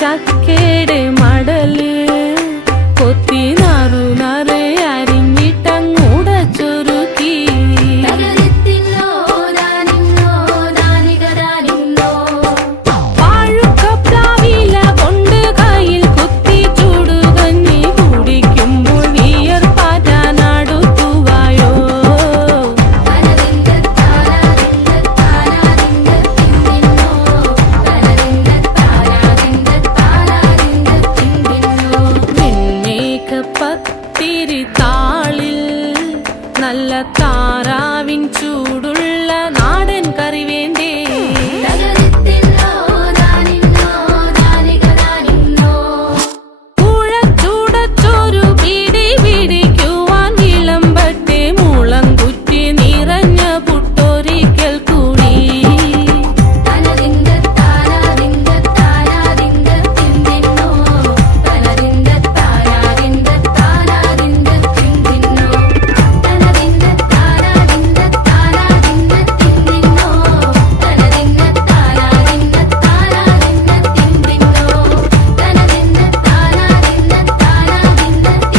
ಚಾಕಿಡೆ ಮಾಡಲಿ